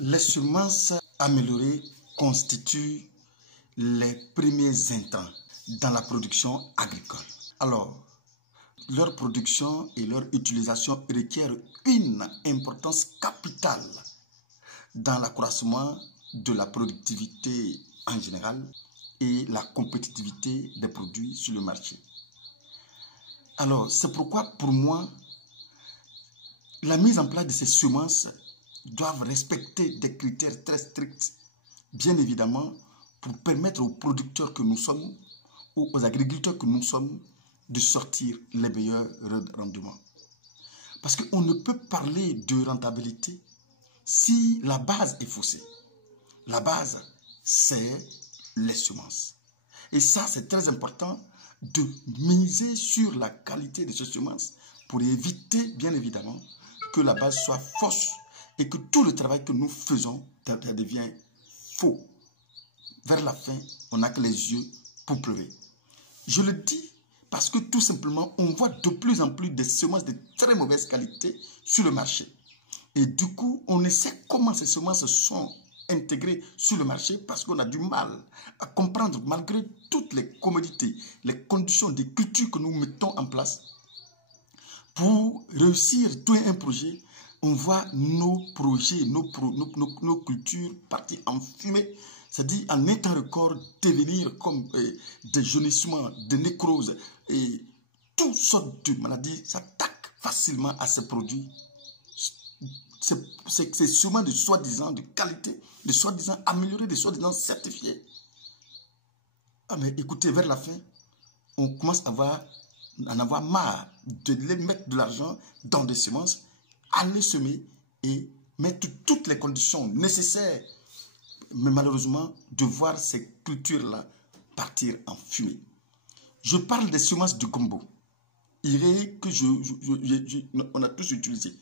Les semences améliorées constituent les premiers intrants dans la production agricole. Alors, leur production et leur utilisation requièrent une importance capitale dans l'accroissement de la productivité en général et la compétitivité des produits sur le marché. Alors, c'est pourquoi, pour moi, la mise en place de ces semences doivent respecter des critères très stricts, bien évidemment, pour permettre aux producteurs que nous sommes, ou aux agriculteurs que nous sommes, de sortir les meilleurs rendements. Parce qu'on ne peut parler de rentabilité si la base est faussée. La base, c'est les semences. Et ça, c'est très important de miser sur la qualité de ces semences pour éviter, bien évidemment, que la base soit fausse et que tout le travail que nous faisons devient faux. Vers la fin, on n'a que les yeux pour pleurer. Je le dis parce que tout simplement, on voit de plus en plus des semences de très mauvaise qualité sur le marché. Et du coup, on ne sait comment ces semences sont intégrées sur le marché parce qu'on a du mal à comprendre, malgré toutes les commodités, les conditions de culture que nous mettons en place. Pour réussir tout un projet, on voit nos projets, nos cultures partir en fumée, c'est-à-dire en un temps record devenir comme des jaunissements, des nécroses et toutes sortes de maladies s'attaquent facilement à ces produits. C'est sûrement de soi-disant de qualité, de soi-disant amélioré, de soi-disant certifié. Ah mais écoutez, vers la fin, on commence à en avoir marre de mettre de l'argent dans des semences, aller semer et mettre toutes les conditions nécessaires. Mais malheureusement, de voir ces cultures-là partir en fumée. Je parle des semences de gombo. On a tous utilisé.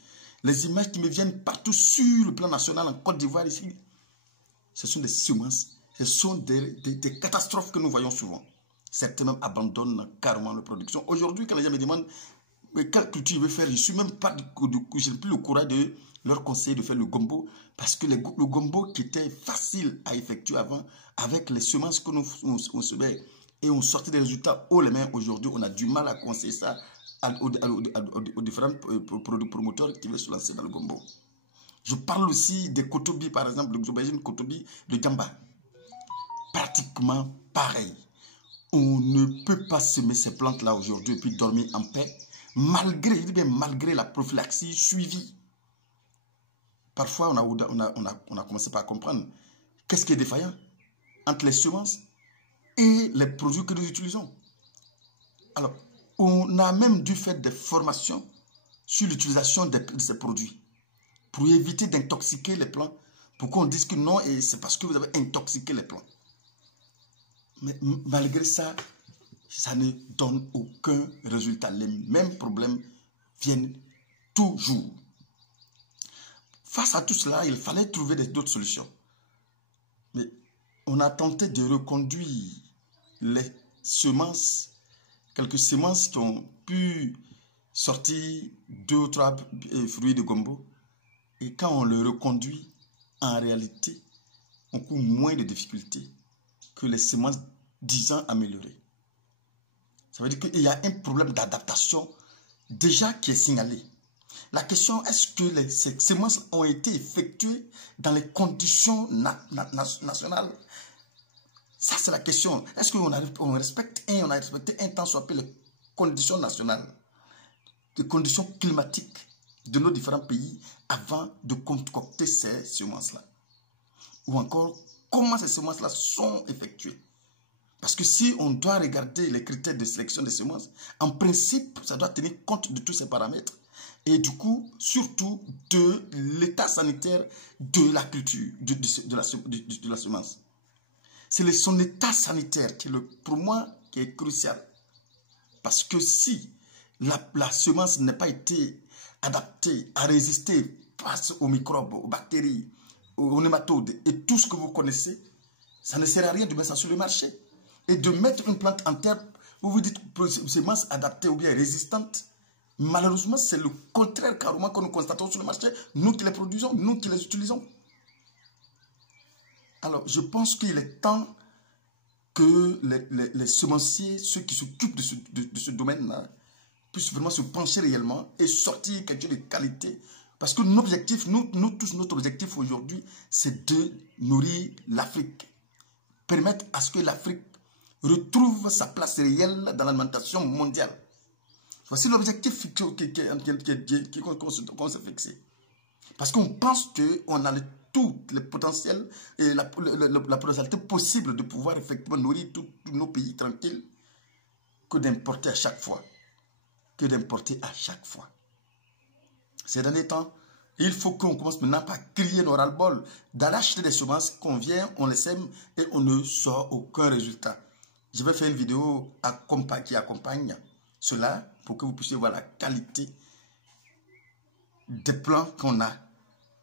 Les images qui me viennent partout sur le plan national, en Côte d'Ivoire, ici, ce sont des semences, ce sont des catastrophes que nous voyons souvent. Certains même abandonnent carrément la production. Aujourd'hui, quand les gens me demandent quelle culture je veux faire, je n'ai même pas j'ai plus le courage de leur conseiller de faire le gombo, parce que le gombo qui était facile à effectuer avant, avec les semences que on semait et on sortait des résultats haut les mains, aujourd'hui, on a du mal à conseiller ça aux différents promoteurs qui veulent se lancer dans le gombo. Je parle aussi des kotobi, par exemple, des aubergines kotobi de Gamba. Pratiquement pareil. On ne peut pas semer ces plantes-là aujourd'hui et puis dormir en paix, malgré la prophylaxie suivie. Parfois, on a commencé par comprendre qu'est-ce qui est défaillant entre les semences et les produits que nous utilisons. Alors, on a même dû faire des formations sur l'utilisation de ces produits pour éviter d'intoxiquer les plants. Pourquoi on dit que non, et c'est parce que vous avez intoxiqué les plants. Mais malgré ça, ça ne donne aucun résultat. Les mêmes problèmes viennent toujours. Face à tout cela, il fallait trouver d'autres solutions. Mais on a tenté de reconduire les semences, quelques semences qui ont pu sortir 2 ou 3 fruits de gombo. Et quand on le reconduit, en réalité, on court moins de difficultés que les semences disant améliorées. Ça veut dire qu'il y a un problème d'adaptation déjà qui est signalé. La question, est-ce que ces semences ont été effectuées dans les conditions nationales? Ça, c'est la question. Est-ce qu'on respecte on a respecté un temps soit peu les conditions nationales, les conditions climatiques de nos différents pays avant de concocter ces semences-là? Ou encore, comment ces semences-là sont effectuées? Parce que si on doit regarder les critères de sélection des semences, en principe, ça doit tenir compte de tous ces paramètres. Et du coup, surtout de l'état sanitaire de la culture, de la semence. C'est son état sanitaire qui est pour moi qui est crucial. Parce que si la semence n'a pas été adaptée à résister face aux microbes, aux bactéries, aux nématodes et tout ce que vous connaissez, ça ne sert à rien de mettre ça sur le marché. Et de mettre une plante en terre, vous vous dites semence adaptée ou bien résistante, malheureusement, c'est le contraire carrément que nous constatons sur le marché, nous qui les produisons, nous qui les utilisons. Alors, je pense qu'il est temps que les semenciers, ceux qui s'occupent de ce domaine-là, puissent vraiment se pencher réellement et sortir quelque chose de qualité. Parce que l'objectif, nous tous, notre objectif aujourd'hui, c'est de nourrir l'Afrique. Permettre à ce que l'Afrique retrouve sa place réelle dans l'alimentation mondiale. Voici l'objectif qu'on s'est fixé. Parce qu'on pense qu'on a tout le potentiel et la potentialité possible de pouvoir effectivement nourrir tous nos pays tranquilles que d'importer à chaque fois. Ces derniers temps, il faut qu'on commence maintenant par crier nos ras-le-bol, d'aller acheter des semences qu'on vient, on les sème et on ne sort aucun résultat. Je vais faire une vidéo qui accompagne cela pour que vous puissiez voir la qualité des plants qu'on a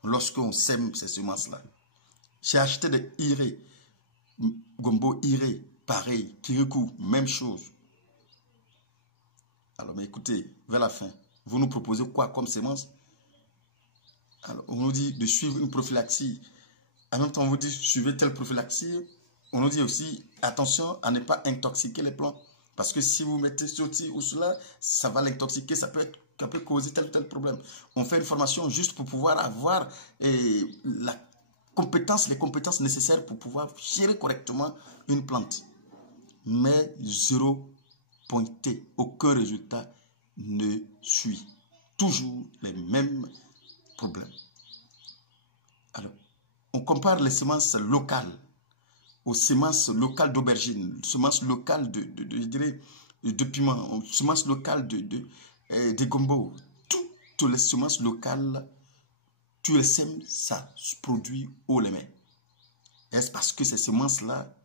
lorsqu'on sème ces semences-là. J'ai acheté des irés, gombo iré, pareil, kirikou, même chose. Alors, mais écoutez, vers la fin, vous nous proposez quoi comme semence? Alors, on nous dit de suivre une prophylaxie. En même temps, on vous dit suivez telle prophylaxie. On nous dit aussi attention à ne pas intoxiquer les plants. Parce que si vous mettez ceci ou cela, ça va l'intoxiquer, ça peut causer tel ou tel problème. On fait une formation juste pour pouvoir avoir les compétences nécessaires pour pouvoir gérer correctement une plante. Mais zéro pointé, aucun résultat ne suit. Toujours les mêmes problèmes. Alors, on compare les semences locales aux semences locales d'aubergines, semences locales de piment, semences locales de gombo. Toutes les semences locales, tu les sèmes, ça se produit haut les mains. Est-ce parce que ces semences-là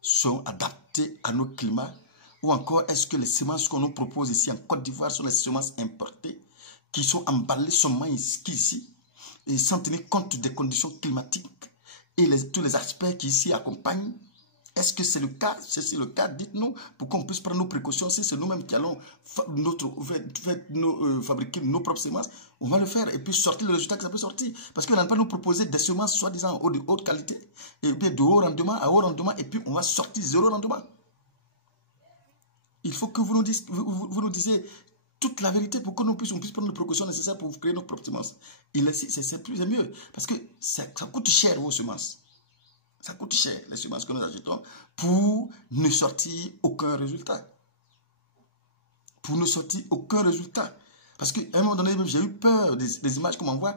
sont adaptées à nos climats? Ou encore, est-ce que les semences qu'on nous propose ici en Côte d'Ivoire sont les semences importées qui sont emballées seulement ici et sans tenir compte des conditions climatiques et tous les aspects qui ici accompagnent? Est-ce que c'est le cas? Si c'est le cas, dites-nous pour qu'on puisse prendre nos précautions. Si c'est nous-mêmes qui allons fabriquer nos propres semences, on va le faire et puis sortir le résultat que ça peut sortir. Parce qu'on n'a pas nous proposer des semences soi-disant de haute qualité et bien de haut rendement à haut rendement et puis on va sortir zéro rendement. Il faut que vous nous disiez toute la vérité pour que on puisse prendre les précautions nécessaires pour créer nos propres semences. C'est plus et mieux. Parce que ça coûte cher vos semences. Ça coûte cher les semences que nous achetons pour ne sortir aucun résultat. Pour ne sortir aucun résultat. Parce qu'à un moment donné, j'ai eu peur des images qu'on m'envoie.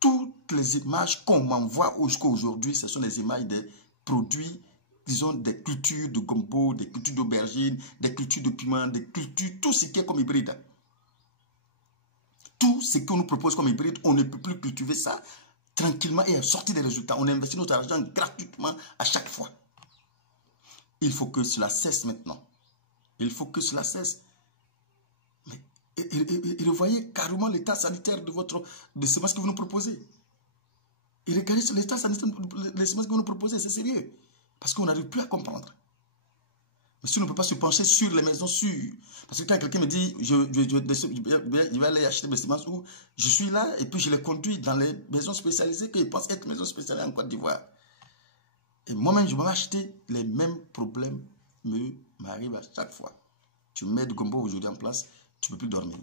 Toutes les images qu'on m'envoie jusqu'à aujourd'hui, ce sont des images des produits, disons des cultures de gombo, des cultures d'aubergines, des cultures de piment, des cultures, tout ce qui est comme hybride. Tout ce qu'on nous propose comme hybride, on ne peut plus cultiver ça tranquillement et sortir des résultats. On investit notre argent gratuitement à chaque fois. Il faut que cela cesse maintenant. Il faut que cela cesse. Mais, et revoyez carrément l'état sanitaire de semences que vous nous proposez. Et regardez sur l'état sanitaire des semences que vous nous proposez, c'est sérieux. Parce qu'on n'arrive plus à comprendre. Mais si on ne peut pas se pencher sur les maisons sûres. Parce que quand quelqu'un me dit, je vais aller acheter mes semences, où je suis là et puis je les conduis dans les maisons spécialisées qu'ils pensent être maisons spécialisées en Côte d'Ivoire. Et moi-même, je vais acheter, les mêmes problèmes m'arrivent à chaque fois. Tu mets du gombo aujourd'hui en place, tu ne peux plus dormir.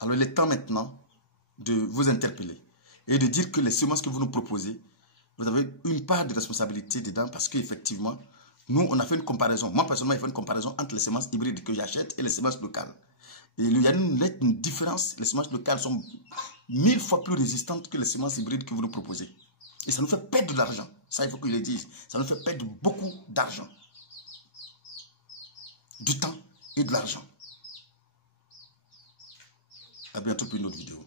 Alors il est temps maintenant de vous interpeller et de dire que les semences que vous nous proposez, vous avez une part de responsabilité dedans parce qu'effectivement, nous, on a fait une comparaison. Moi, personnellement, j'ai fait une comparaison entre les semences hybrides que j'achète et les semences locales. Et il y a une différence. Les semences locales sont 1000 fois plus résistantes que les semences hybrides que vous nous proposez. Et ça nous fait perdre de l'argent. Ça, il faut que je le dise. Ça nous fait perdre beaucoup d'argent. Du temps et de l'argent. À bientôt pour une autre vidéo.